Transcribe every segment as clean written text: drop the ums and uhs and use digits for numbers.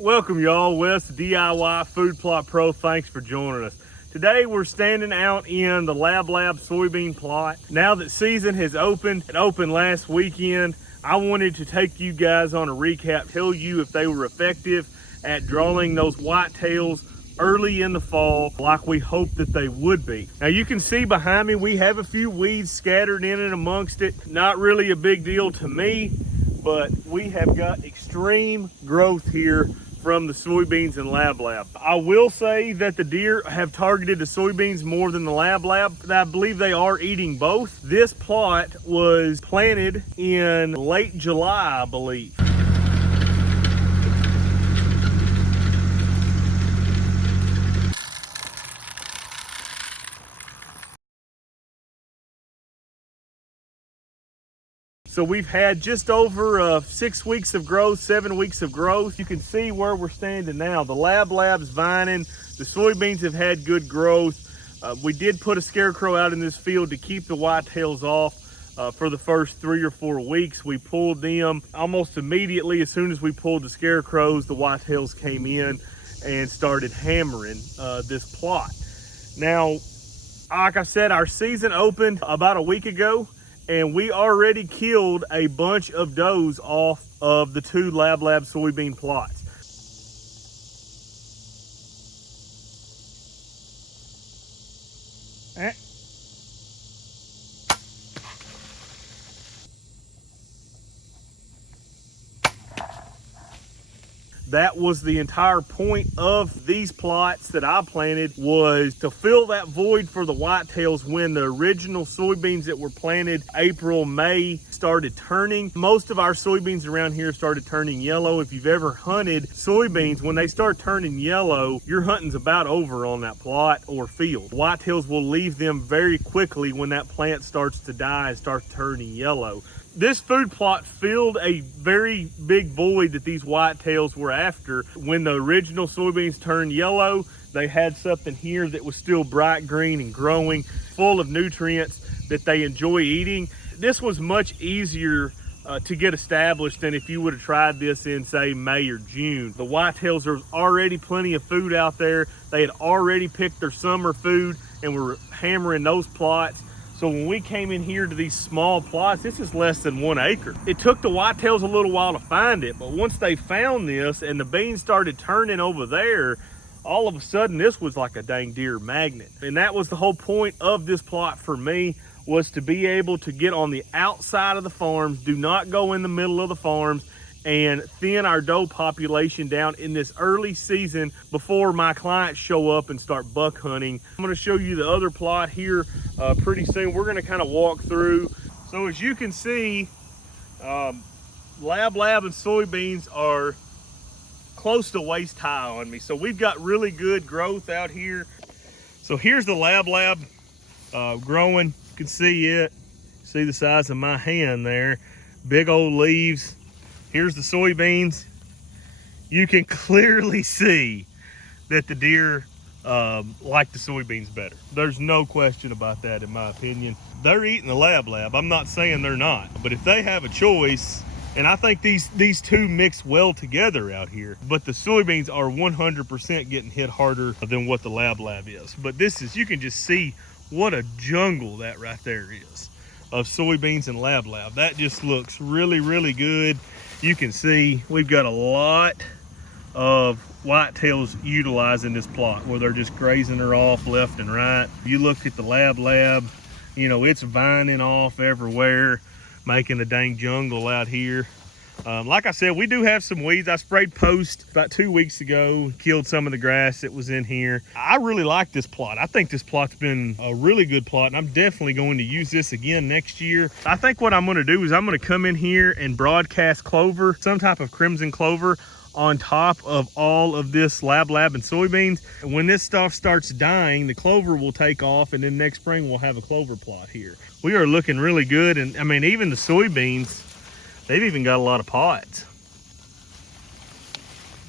Welcome y'all, Wes DIY Food Plot Pro. Thanks for joining us. Today we're standing out in the Lablab soybean plot. Now that season has opened, it opened last weekend, I wanted to take you guys on a recap, tell you if they were effective at drawing those whitetails early in the fall like we hoped that they would be. Now you can see behind me we have a few weeds scattered in and amongst it. Not really a big deal to me, but we have got extreme growth here from the soybeans and Lablab. I will say that the deer have targeted the soybeans more than the Lablab. I believe they are eating both. This plot was planted in late July, I believe. So we've had just over 6 weeks of growth, 7 weeks of growth. You can see where we're standing now. The Lablab's vining, the soybeans have had good growth. We did put a scarecrow out in this field to keep the whitetails off for the first 3 or 4 weeks. We pulled them almost immediately. As soon as we pulled the scarecrows, the whitetails came in and started hammering this plot. Now, like I said, our season opened about a week ago, and we already killed a bunch of does off of the 2 Lablab soybean plots. That was the entire point of these plots that I planted, was to fill that void for the whitetails when the original soybeans that were planted April, May started turning. Most of our soybeans around here started turning yellow. If you've ever hunted soybeans, when they start turning yellow, your hunting's about over on that plot or field. Whitetails will leave them very quickly when that plant starts to die and start turning yellow. This food plot filled a very big void that these whitetails were after. When the original soybeans turned yellow, they had something here that was still bright green and growing, full of nutrients that they enjoy eating. This was much easier to get established than if you would have tried this in, say, May or June. The whitetails are already plenty of food out there. They had already picked their summer food and were hammering those plots. So when we came in here to these small plots, this is less than 1 acre. It took the whitetails a little while to find it, but once they found this and the beans started turning over there, all of a sudden this was like a dang deer magnet. And that was the whole point of this plot for me, was to be able to get on the outside of the farms, do not go in the middle of the farms, and thin our doe population down in this early season before my clients show up and start buck hunting. I'm going to show you the other plot here pretty soon. We're going to kind of walk through. So as you can see, Lablab and soybeans are close to waist high on me. So we've got really good growth out here. So here's the Lablab growing. You can see it. See the size of my hand there. Big old leaves. Here's the soybeans. You can clearly see that the deer like the soybeans better. There's no question about that, in my opinion. They're eating the Lablab. I'm not saying they're not, but if they have a choice, and I think these two mix well together out here, but the soybeans are 100% getting hit harder than what the Lablab is. But this is, you can just see what a jungle that right there is of soybeans and Lablab. That just looks really, really good. You can see we've got a lot of whitetails utilizing this plot where they're just grazing her off left and right. You look at the Lablab, you know, it's vining off everywhere, making a dang jungle out here. Like I said, we do have some weeds. I sprayed post about 2 weeks ago, killed some of the grass that was in here. I really like this plot. I think this plot's been a really good plot, and I'm definitely going to use this again next year. I think what I'm going to do is I'm going to come in here and broadcast clover, some type of crimson clover, on top of all of this Lablab and soybeans. And when this stuff starts dying, the clover will take off, and then next spring we'll have a clover plot here. We are looking really good, and I mean, even the soybeans, they've even got a lot of pods.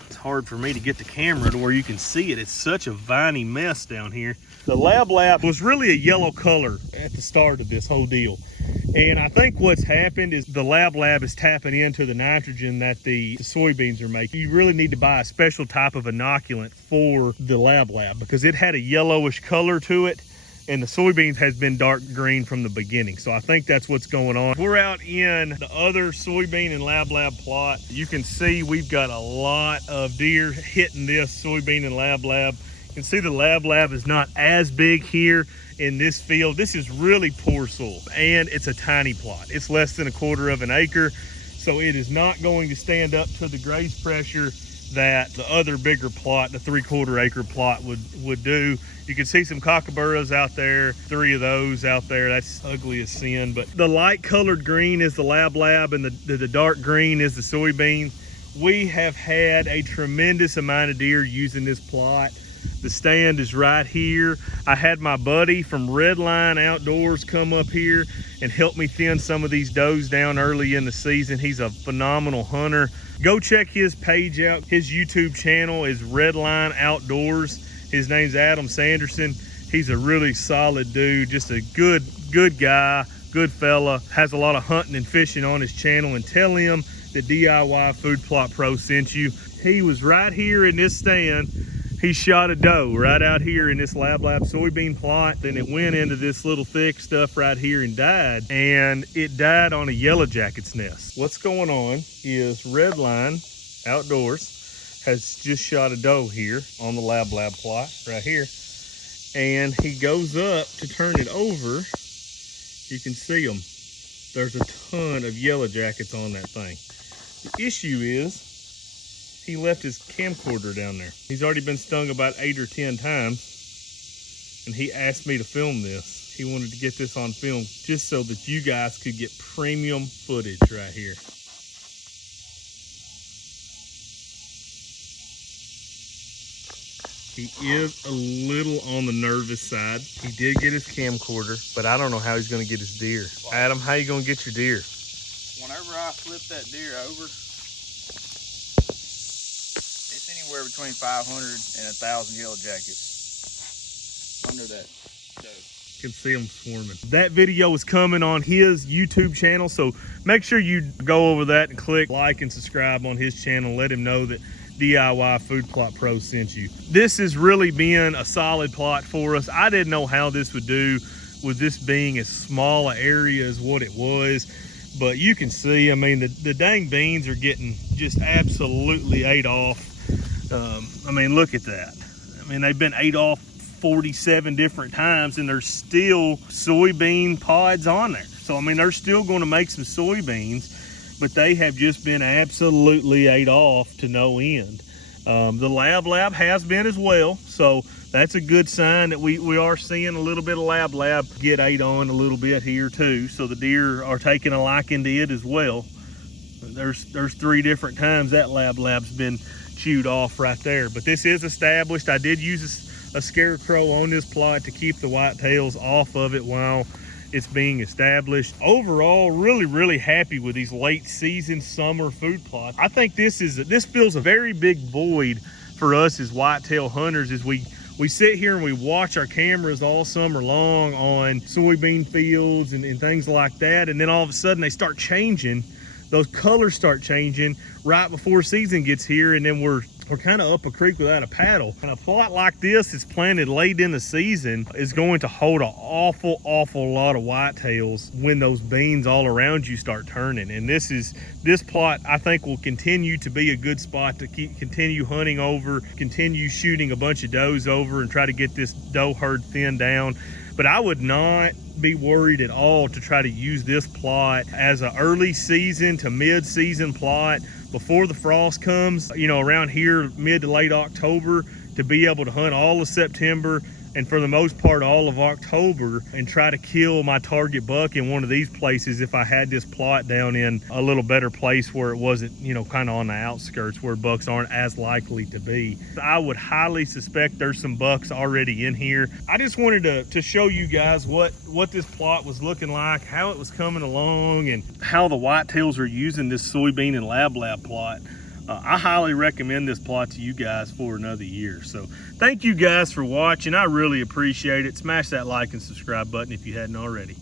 It's hard for me to get the camera to where you can see it. It's such a viney mess down here. The Lablab was really a yellow color at the start of this whole deal. And I think what's happened is the Lablab is tapping into the nitrogen that the soybeans are making. You really need to buy a special type of inoculant for the Lablab because it had a yellowish color to it, and the soybeans has been dark green from the beginning. So I think that's what's going on. We're out in the other soybean and Lablab plot. You can see we've got a lot of deer hitting this soybean and Lablab. You can see the Lablab is not as big here in this field. This is really poor soil, and it's a tiny plot. It's less than 1/4 of an acre, so it is not going to stand up to the graze pressure that the other bigger plot, the 3/4 acre plot would do. You can see some cockaburras out there, 3 of those out there. That's ugly as sin, but the light colored green is the Lablab and the dark green is the soybean. We have had a tremendous amount of deer using this plot. The stand is right here. I had my buddy from Redline Outdoors come up here and help me thin some of these does down early in the season. He's a phenomenal hunter. Go check his page out. His YouTube channel is Redline Outdoors. His name's Adam Sanderson. He's a really solid dude, just a good guy, good fella. Has a lot of hunting and fishing on his channel, and tell him that DIY Food Plot Pro sent you. He was right here in this stand. He shot a doe right out here in this Lablab soybean plot. Then it went into this little thick stuff right here and died. And it died on a yellow jacket's nest. What's going on is Redline Outdoors has just shot a doe here on the Lablab plot right here. And he goes up to turn it over. You can see them. There's a ton of yellow jackets on that thing. The issue is, he left his camcorder down there. He's already been stung about 8 or 10 times, and he asked me to film this. He wanted to get this on film just so that you guys could get premium footage right here. He is a little on the nervous side. He did get his camcorder, but I don't know how he's gonna get his deer. Adam, how you gonna get your deer? Whenever I flip that deer over, anywhere between 500 and 1,000 yellow jackets under that doe. You can see them swarming. That video is coming on his YouTube channel, so make sure you go over that and click like and subscribe on his channel. Let him know that DIY Food Plot Pro sent you. This has really been a solid plot for us. I didn't know how this would do with this being as small an area as what it was, but you can see, I mean, the dang beans are getting just absolutely ate off. I mean, look at that. I mean, they've been ate off 47 different times, and there's still soybean pods on there. So, I mean, they're still going to make some soybeans, but they have just been absolutely ate off to no end. The Lablab has been as well, so that's a good sign that we are seeing a little bit of Lablab get ate on a little bit here too. So the deer are taking a liking to it as well. There's 3 different times that Lablab's been chewed off right there, but this is established. I did use a scarecrow on this plot to keep the whitetails off of it while it's being established. Overall, really happy with these late season summer food plots. I think this fills a very big void for us as whitetail hunters as we sit here and we watch our cameras all summer long on soybean fields and things like that, and then all of a sudden they start changing. Those colors start changing right before season gets here, and then we're kind of up a creek without a paddle. And a plot like this is planted late in the season is going to hold an awful lot of whitetails when those beans all around you start turning. And this plot, I think, will continue to be a good spot to continue hunting over, continue shooting a bunch of does over, and try to get this doe herd thinned down. But I would not be worried at all to try to use this plot as an early season to mid-season plot before the frost comes, you know, around here mid to late October, to be able to hunt all of September and for the most part all of October and try to kill my target buck in one of these places if I had this plot down in a little better place where it wasn't, you know, kind of on the outskirts where bucks aren't as likely to be. I would highly suspect there's some bucks already in here. I just wanted to show you guys what this plot was looking like, how it was coming along, and how the whitetails are using this soybean and Lablab plot. I highly recommend this plot to you guys for another year. So thank you guys for watching. I really appreciate it. Smash that like and subscribe button if you hadn't already.